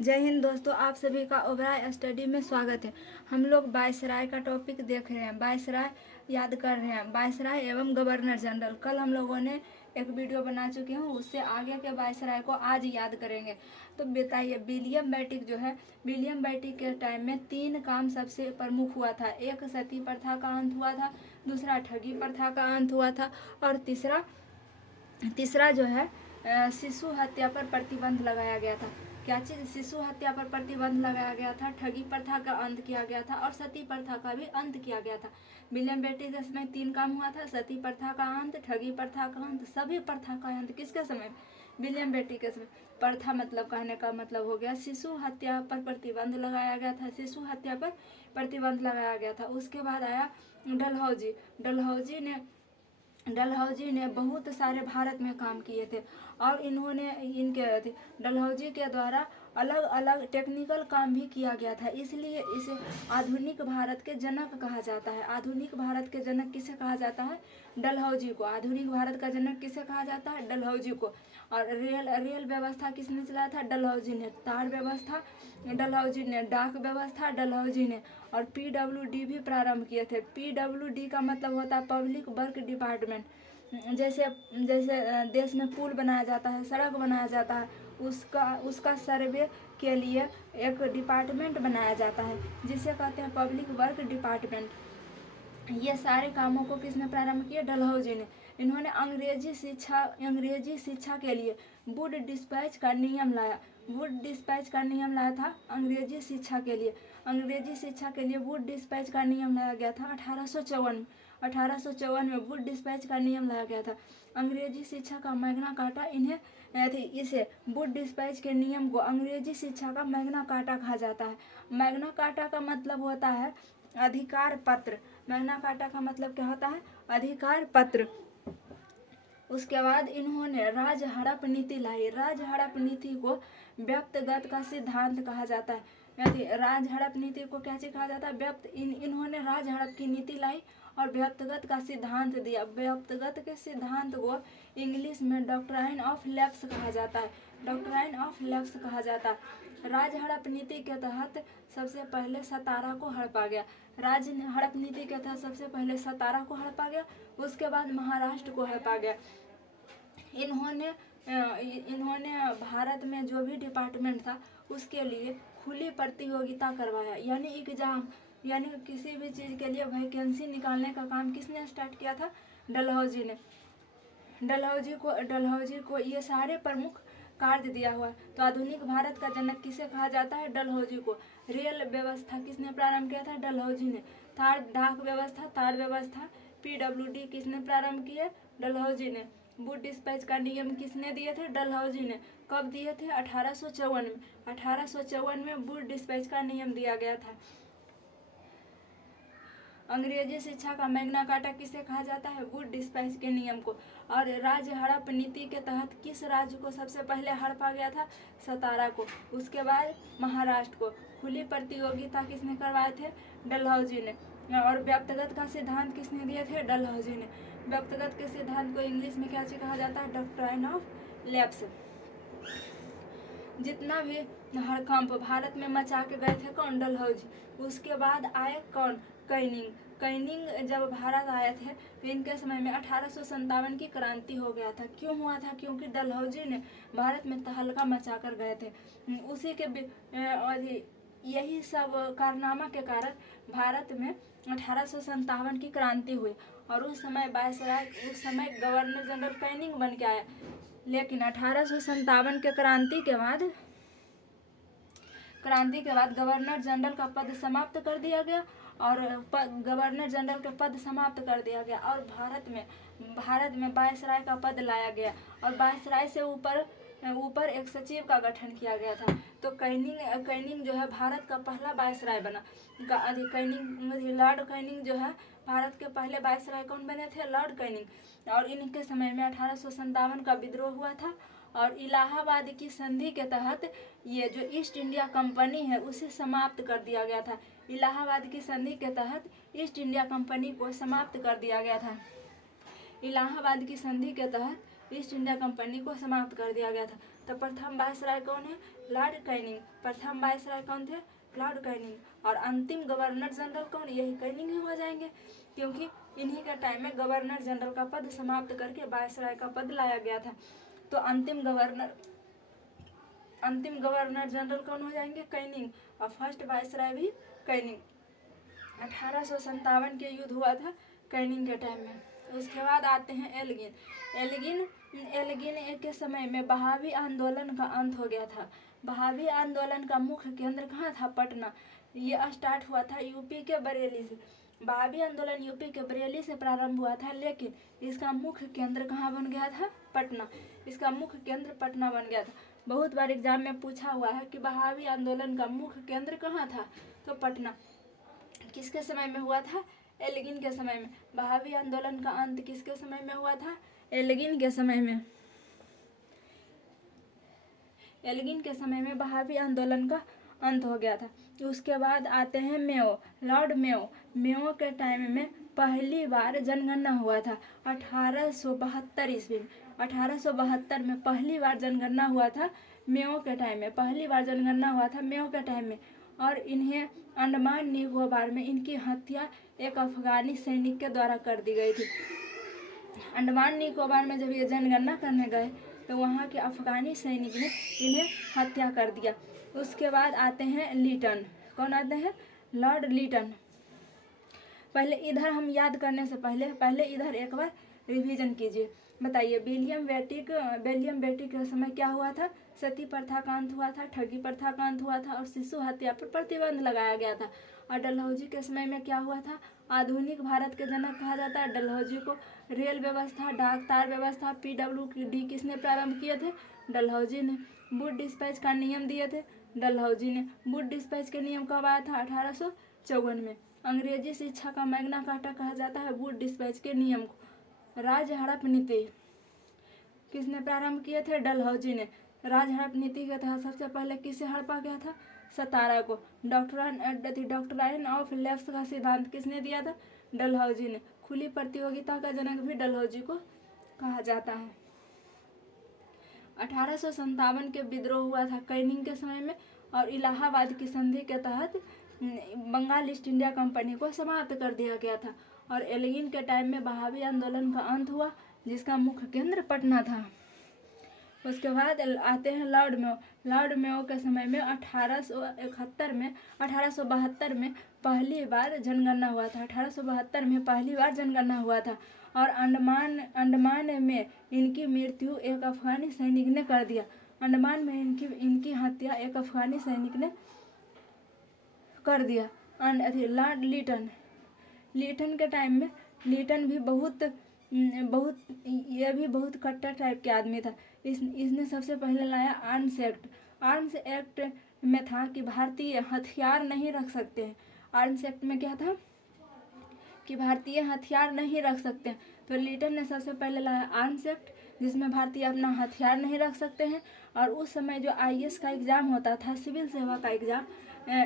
जय हिंद दोस्तों, आप सभी का ओबराय स्टडी में स्वागत है। हम लोग वायसराय का टॉपिक देख रहे हैं। वायसराय याद कर रहे हैं, वायसराय एवं गवर्नर जनरल। कल हम लोगों ने एक वीडियो बना चुके हैं, उससे आगे के वायसराय को आज याद करेंगे। तो बताइए, विलियम बेटिक जो है, विलियम बेटिक के टाइम में 3 काम सबसे प्रमुख हुआ था। एक, सती प्रथा का अंत हुआ था, दूसरा ठगी प्रथा का अंत हुआ था, और तीसरा जो है शिशु हत्या पर प्रतिबंध लगाया गया था। क्या चीज़? शिशु हत्या पर प्रतिबंध लगाया गया था, ठगी प्रथा का अंत किया गया था, और सती प्रथा का भी अंत किया गया था। विलियम बेटिक के समय 3 काम हुआ था: सती प्रथा का अंत, ठगी प्रथा का अंत, सभी प्रथा का अंत। किसके समय? विलियम बेटिक के समय। प्रथा मतलब कहने का मतलब हो गया शिशु हत्या पर प्रतिबंध लगाया गया था, शिशु हत्या पर प्रतिबंध लगाया गया था। उसके बाद आया डलहौजी। डलहौजी ने बहुत सारे भारत में काम किए थे, और डलहौजी के द्वारा अलग अलग टेक्निकल काम भी किया गया था। इसलिए इसे आधुनिक भारत के जनक कहा जाता है। आधुनिक भारत के जनक किसे कहा जाता है? डलहौजी को। आधुनिक भारत का जनक किसे कहा जाता है? डलहौजी को। और रेल व्यवस्था किसने चलाया था? डलहौजी ने। तार व्यवस्था डलहौजी ने। डाक व्यवस्था डलहौजी ने। और PWD भी प्रारंभ किए थे। PWD का मतलब होता है पब्लिक वर्क डिपार्टमेंट। जैसे देश में पुल बनाया जाता है, सड़क बनाया जाता है, उसका सर्वे के लिए एक डिपार्टमेंट बनाया जाता है, जिसे कहते हैं पब्लिक वर्क डिपार्टमेंट। ये सारे कामों को किसने प्रारंभ किया? डलहौजी ने। इन्होंने अंग्रेजी शिक्षा के लिए वुड डिस्पैच का नियम लाया। वुड डिस्पैच का नियम लाया था अंग्रेजी शिक्षा के लिए। अंग्रेजी शिक्षा के लिए वुड डिस्पैच का नियम लाया गया था 1854 में वुड डिस्पैच का नियम लाया गया था। अंग्रेजी शिक्षा का मैग्ना कार्टा इसे वुड डिस्पैच के नियम को अंग्रेजी शिक्षा का मैग्ना कार्टा कहा जाता है। मैग्ना कार्टा का मतलब होता है अधिकार पत्र। मैग्ना कार्टा का मतलब क्या होता है? अधिकार पत्र। उसके बाद इन्होंने राज हड़प नीति लाई। राज हड़प नीति को व्यक्तिगत का सिद्धांत कहा जाता है। राज हड़प नीति को क्या चीज कहा जाता है? इन्होंने राज हड़प की नीति लाई और व्यक्तिगत का सिद्धांत दिया। व्यक्तिगत के सिद्धांत को इंग्लिश में डॉक्ट्राइन ऑफ लैप्स कहा जाता है। डॉक्ट्राइन ऑफ लैप्स कहा जाता है। राज हड़प नीति के तहत सबसे पहले सतारा को हड़पा गया। राज हड़प नीति के तहत सबसे पहले सतारा को हड़पा गया, उसके बाद महाराष्ट्र को हड़पा गया। इन्होंने भारत में जो भी डिपार्टमेंट था उसके लिए खुली प्रतियोगिता करवाया, यानी किसी भी चीज़ के लिए वैकेंसी निकालने का काम किसने स्टार्ट किया था? डलहौजी ने। डलहौजी को ये सारे प्रमुख कार्य दिया हुआ। तो आधुनिक भारत का जनक किसे कहा जाता है? डलहौजी को। रेल व्यवस्था किसने प्रारंभ किया था? डलहौजी ने। डाक व्यवस्था, तार व्यवस्था, PWD किसने प्रारंभ किए? डलहौजी ने। वुड डिस्पैच का नियम किसने दिए थे? डलहौजी ने। कब दिए थे? 1854 में। 1854 में वुड डिस्पैच का नियम दिया गया था। अंग्रेजी शिक्षा का मैग्ना कार्टा किसे कहा जाता है? वुड डिस्पैच के नियम को। और राज्य हड़प नीति के तहत किस राज्य को सबसे पहले हड़पा गया था? सतारा को। उसके बाद महाराष्ट्र को। खुली प्रतियोगिता किसने करवाए थे? डलहौजी ने। और व्यक्तिगत का सिद्धांत किसने दिए थे? डलहौजी ने। व्यक्तिगत के सिद्धांत को इंग्लिश में क्या कहा जाता है? Doctrine of lapse. जितना भी हड़कंप भारत में मचा के गए थे कौन? डलहौजी। उसके बाद आए कौन? कैनिंग जब भारत आए थे तो इनके समय में 1857 की क्रांति हो गया था। क्यों हुआ था? क्योंकि डलहौजी ने भारत में तहलका मचा कर गए थे। उसी के यही सब कारनामा के कारण भारत में 1857 की क्रांति हुई, और उस समय गवर्नर जनरल कैनिंग बन के आया। लेकिन 1857 के क्रांति के बाद गवर्नर जनरल का पद समाप्त कर दिया गया, और गवर्नर जनरल का पद समाप्त कर दिया गया, और भारत में वायसराय का पद लाया गया, और वायसराय से ऊपर एक सचिव का गठन किया गया था। तो कैनिंग जो है भारत का पहला वायसराय बना। लॉर्ड कैनिंग जो है भारत के पहले वायसराय कौन बने थे? Lord Canning. और इनके समय में 1857 का विद्रोह हुआ था, और इलाहाबाद की संधि के तहत ये जो ईस्ट इंडिया कंपनी है उसे समाप्त कर दिया गया था। इलाहाबाद की संधि के तहत ईस्ट इंडिया कंपनी को समाप्त कर दिया गया था। इलाहाबाद की संधि के तहत ईस्ट इंडिया कंपनी को समाप्त कर दिया गया था। तो प्रथम वायसराय कौन है? Lord Canning. प्रथम वायसराय कौन थे? Lord Canning. और अंतिम गवर्नर जनरल कौन? यही कैनिंग ही हो जाएंगे, क्योंकि इन्हीं के टाइम में गवर्नर जनरल का पद समाप्त करके वायसराय का पद लाया गया था। तो अंतिम गवर्नर जनरल कौन हो जाएंगे? कैनिंग। और फर्स्ट वायसराय भी कैनिंग। 1857 के युद्ध हुआ था कैनिंग के टाइम में। उसके बाद आते हैं एल्गिन के समय में बहावी आंदोलन का अंत हो गया था। बहावी आंदोलन का मुख्य केंद्र कहाँ था? पटना। ये स्टार्ट हुआ था यूपी के बरेली से। बहावी आंदोलन यूपी के बरेली से प्रारंभ हुआ था, लेकिन इसका मुख्य केंद्र कहाँ बन गया था? पटना। इसका मुख्य केंद्र पटना बन गया था। बहुत बार एग्जाम में पूछा हुआ है कि बहावी आंदोलन का मुख्य केंद्र कहाँ था? तो पटना। किसके समय में हुआ था? एल्गिन के समय में। बहावी आंदोलन का अंत किसके समय में हुआ था? एल्गिन के समय में। एल्गिन के समय में बहावी आंदोलन का अंत हो गया था। उसके बाद आते हैं मेयो, लॉर्ड मेयो। मेयो के टाइम में पहली बार जनगणना हुआ था 1872 ईस्वी में। 1872 में पहली बार जनगणना हुआ था मेयो के टाइम में। पहली बार जनगणना हुआ था मेयो के टाइम में। और इन्हें अंडमान निकोबार में इनकी हत्या एक अफगानी सैनिक के द्वारा कर दी गई थी। अंडमान निकोबार में जब ये जनगणना करने गए तो वहाँ के अफगानी सैनिक ने इन्हें हत्या कर दिया। उसके बाद आते हैं लीटन। कौन आते हैं? Lord Lytton. पहले इधर हम याद करने से पहले इधर एक बार रिवीजन कीजिए। बताइए, विलियम बेटी के समय क्या हुआ था? सती प्रथा का अंत हुआ था, ठगी प्रथा का अंत हुआ था और शिशु हत्या पर प्रतिबंध लगाया गया था। और डलहौजी के समय में क्या हुआ था? आधुनिक भारत के जनक कहा जाता है डलहौजी को। रेल व्यवस्था, डाक तार व्यवस्था, PWD किसने प्रारंभ किए थे? डलहौजी ने। वुड डिस्पैच का नियम दिए थे डलहौजी ने। वुड डिस्पैच के नियम कब आया था? 1854 में। अंग्रेजी शिक्षा का मैग्ना कार्टा कहा जाता है वुड डिस्पैच के नियम को। राज हड़प नीति किसने प्रारंभ किए थे? डलहौजी ने। राज हड़प नीति के तहत सबसे पहले किसे हड़पा गया था? सतारा को। डॉक्ट्राइन ऑफ लेफ्ट का सिद्धांत किसने दिया था? डलहौजी ने। खुली प्रतियोगिता का जनक भी डलहौजी को कहा जाता है। 1857 के विद्रोह हुआ था कैनिंग के समय में, और इलाहाबाद की संधि के तहत बंगाल ईस्ट इंडिया कंपनी को समाप्त कर दिया गया था। और एल्गिन के टाइम में बहावी आंदोलन का अंत हुआ, जिसका मुख्य केंद्र पटना था। उसके बाद आते हैं लॉर्ड मेयो। लॉर्ड मेयो के समय में 1872 में पहली बार जनगणना हुआ था। 1872 में पहली बार जनगणना हुआ था। और अंडमान में इनकी मृत्यु एक अफगानी सैनिक ने कर दिया। अंडमान में इनकी हत्या एक अफगानी सैनिक ने कर दिया। लॉर्ड लीटन के टाइम में लीटन भी ये भी बहुत कट्टर टाइप के आदमी था। इसने सबसे पहले लाया आर्म्स एक्ट में था कि भारतीय हथियार नहीं रख सकते हैं। आर्म्स एक्ट में क्या था? कि भारतीय हथियार नहीं रख सकते हैं। तो लीटन ने सबसे पहले लाया आर्म्स एक्ट, जिसमें भारतीय अपना हथियार नहीं रख सकते हैं। और उस समय जो IAS का एग्ज़ाम होता था, सिविल सेवा का एग्ज़ाम,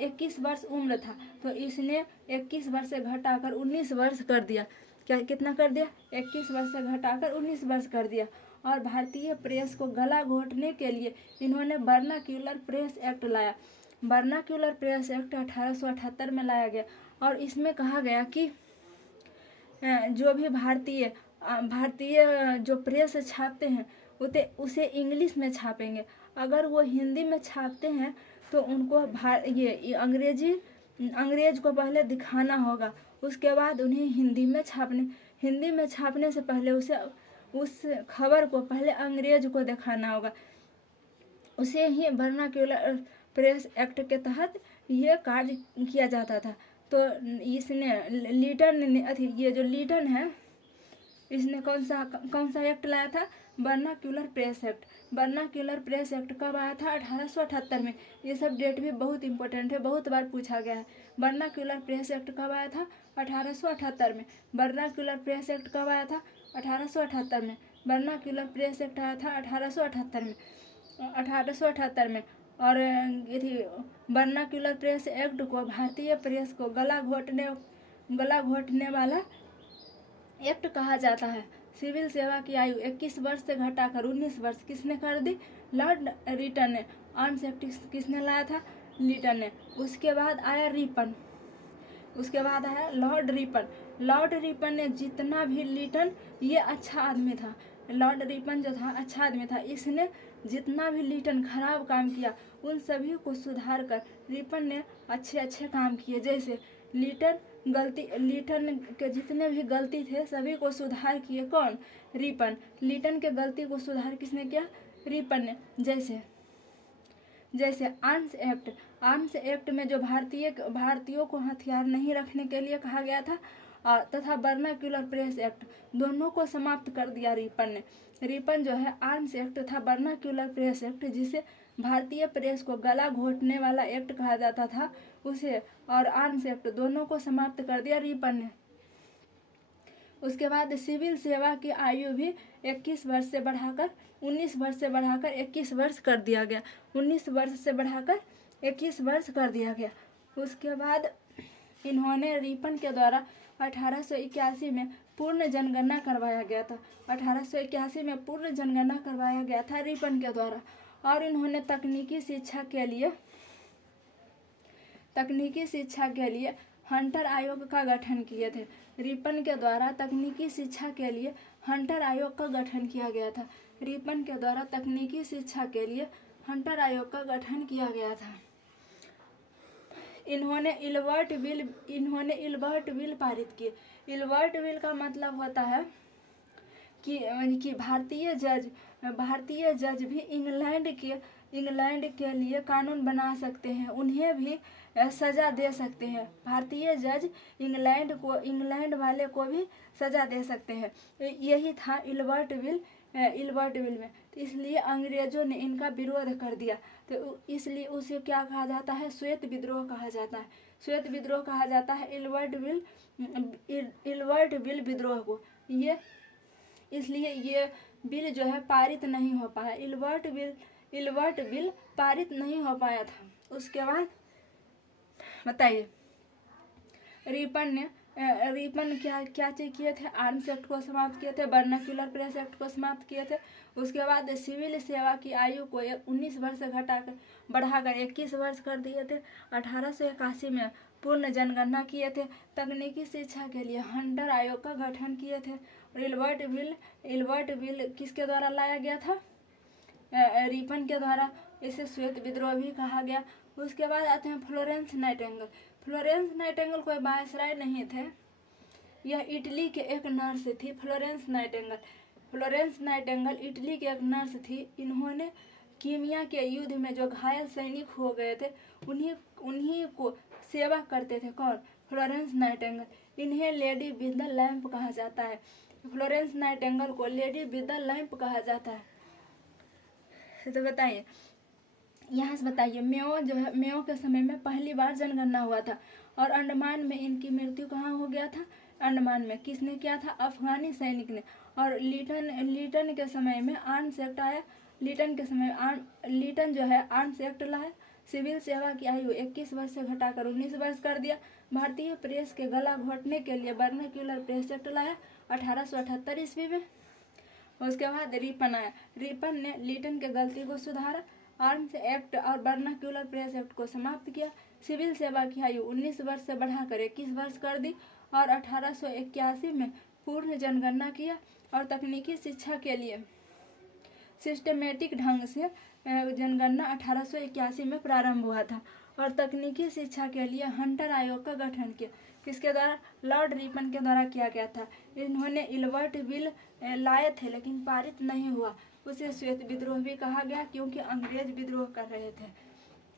21 वर्ष उम्र था, तो इसने 21 वर्ष से घटाकर 19 वर्ष कर दिया। कितना कर दिया? 21 वर्ष से घटाकर 19 वर्ष कर दिया। और भारतीय प्रेस को गला घोटने के लिए इन्होंने वर्नाक्यूलर प्रेस एक्ट लाया। वर्नाक्यूलर प्रेस एक्ट 1878 में लाया गया। और इसमें कहा गया कि जो भी भारतीय जो प्रेस छापते हैं उसे इंग्लिश में छापेंगे। अगर वो हिंदी में छापते हैं तो उनको अंग्रेज को पहले दिखाना होगा, उसके बाद उन्हें हिंदी में छापने से पहले उस खबर को पहले अंग्रेज को दिखाना होगा। उसे ही वर्नाक्यूलर प्रेस एक्ट के तहत ये कार्य किया जाता था। तो इसने लीटन है, इसने कौन सा एक्ट लाया था? Vernacular press act. Vernacular press act कब आया था? 1878 में। ये सब डेट भी बहुत इंपॉर्टेंट है, बहुत बार पूछा गया है। वर्नाक्यूलर प्रेस एक्ट कब आया था? 1878 में। वर्नाक्यूलर प्रेस एक्ट कब आया था? 1878 में। वर्नाक्यूलर प्रेस एक्ट आया था 1878 में। और वर्नाक्यूलर प्रेस एक्ट को भारतीय प्रेस को गला घोटने वाला एक्ट कहा जाता है। सिविल सेवा की आयु 21 वर्ष से घटाकर 19 वर्ष किसने कर दी? लॉर्ड रिटन ने। आर्म्स एक्ट किसने लाया था? लिटन ने। उसके बाद आया रिपन, उसके बाद आया लॉर्ड रिपन। लॉर्ड रिपन ने जितना भी लिटन, ये अच्छा आदमी था, लॉर्ड रिपन जो था अच्छा आदमी था, इसने जितना भी लिटन खराब काम किया उन सभी को सुधार कर रिपन ने अच्छे अच्छे काम किए। जैसे लिटन के जितने भी गलती थे सभी को सुधार किए कौन? रिपन। लिटन के गलती को सुधार किसने किया? रिपन ने। जैसे आर्म्स एक्ट में जो भारतीयों को हथियार नहीं रखने के लिए कहा गया था तथा वर्नाक्युलर प्रेस एक्ट, दोनों को समाप्त कर दिया रिपन ने। रिपन जो है आर्म्स एक्ट तथा वर्नाक्युलर प्रेस एक्ट, जिसे भारतीय प्रेस को गला घोटने वाला एक्ट कहा जाता था, उसे और आर्म्स एक्ट दोनों को समाप्त कर दिया रिपन ने। उसके बाद सिविल सेवा की आयु भी 21 वर्ष से बढ़ाकर 19 वर्ष से बढ़ाकर 21 वर्ष कर दिया गया। 19 वर्ष से बढ़ाकर 21 वर्ष कर दिया गया। उसके बाद इन्होंने रिपन के द्वारा 1881 में पूर्ण जनगणना करवाया गया था। 1881 में पूर्ण जनगणना करवाया गया था रिपन के द्वारा। और इन्होंने तकनीकी शिक्षा के लिए हंटर आयोग का गठन किए थे। रिपन के द्वारा तकनीकी शिक्षा के लिए हंटर आयोग का गठन किया गया था। रिपन के द्वारा तकनीकी शिक्षा के लिए हंटर आयोग का गठन किया गया था। इन्होंने इल्बर्ट बिल पारित किए। इल्बर्ट बिल का मतलब होता है कि भारतीय जज भी इंग्लैंड के लिए कानून बना सकते हैं, उन्हें भी सज़ा दे सकते हैं। भारतीय जज इंग्लैंड वाले को भी सज़ा दे सकते हैं। यही था इल्बर्ट बिल में। तो इसलिए अंग्रेज़ों ने इनका विरोध कर दिया, तो इसलिए उसे क्या कहा जाता है? श्वेत विद्रोह कहा जाता है। श्वेत विद्रोह कहा जाता है इल्बर्ट बिल विद्रोह को। इसलिए ये बिल जो है पारित नहीं हो पाया। इल्बर्ट बिल पारित नहीं हो पाया था। उसके बाद बताइए रिपन क्या चीज किए थे? आर्म्स एक्ट को समाप्त किए थे, वर्नाक्युलर प्रेस एक्ट को समाप्त किए थे। उसके बाद सिविल सेवा की आयु को 19 वर्ष से बढ़ाकर 21 वर्ष कर दिए थे। 1881 में पूर्ण जनगणना किए थे। तकनीकी शिक्षा के लिए हंटर आयोग का गठन किए थे। और इल्बर्ट बिल किसके द्वारा लाया गया था? रिपन के द्वारा। इसे श्वेत विद्रोह भी कहा गया। उसके बाद आते हैं फ्लोरेंस नाइटिंगेल। फ्लोरेंस नाइटिंगेल कोई वायसराय नहीं थे, यह इटली के एक नर्स थी। फ्लोरेंस नाइटिंगेल इटली के एक नर्स थी। इन्होंने कीमिया के युद्ध में जो घायल सैनिक हो गए थे उन्हीं को सेवा करते थे। कौन? Florence Nightingale. इन्हें लेडी विद द लैंप कहा जाता है। फ्लोरेंस नाइटिंगेल को लेडी विद द लैंप कहा जाता है। तो बताइए, यहाँ से बताइए मेयो के समय में पहली बार जनगणना हुआ था और अंडमान में इनकी मृत्यु कहाँ हो गया था? अंडमान में। किसने किया था? अफगानी सैनिक ने। और लिटन के समय में आर्म्स एक्ट आया। लिटन जो है आर्म्स एक्ट लाया। सिविल सेवा की आयु 21 वर्ष से घटाकर 19 वर्ष कर दिया। भारतीय प्रेस के गला घोटने के लिए वर्नाक्युलर प्रेस एक्ट लाया 1878 ईस्वी में। उसके बाद रिपन आया। रिपन ने लिटन के गलती को सुधारा, आर्म्स एक्ट और वर्नाक्युलर प्रेस एक्ट को समाप्त किया। सिविल सेवा की आयु 19 वर्ष से बढ़ाकर 21 वर्ष कर दी और 1881 में पूर्ण जनगणना किया। और तकनीकी शिक्षा के लिए सिस्टमेटिक ढंग से जनगणना 1881 में प्रारंभ हुआ था। और तकनीकी शिक्षा के लिए हंटर आयोग का गठन किया। किसके द्वारा? लॉर्ड रिपन के द्वारा किया गया था। इन्होंने इल्बर्ट बिल लाए थे लेकिन पारित नहीं हुआ। उसे श्वेत विद्रोह भी कहा गया क्योंकि अंग्रेज विद्रोह कर रहे थे।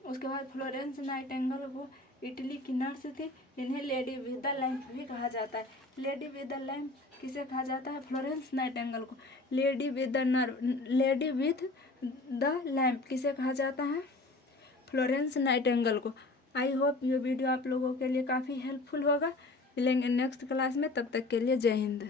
उसके बाद फ्लोरेंस नाइटिंगेल वो इटली की नर्स थी। इन्हें लेडी विद द लैंप भी कहा जाता है। लेडी विद द लैंप किसे कहा जाता है? फ्लोरेंस नाइटिंगेल को। लेडी विद द लैंप किसे कहा जाता है? फ्लोरेंस नाइटिंगेल को। आई होप ये वीडियो आप लोगों के लिए काफ़ी हेल्पफुल होगा। मिलेंगे नेक्स्ट क्लास में, तब तक के लिए जय हिंद।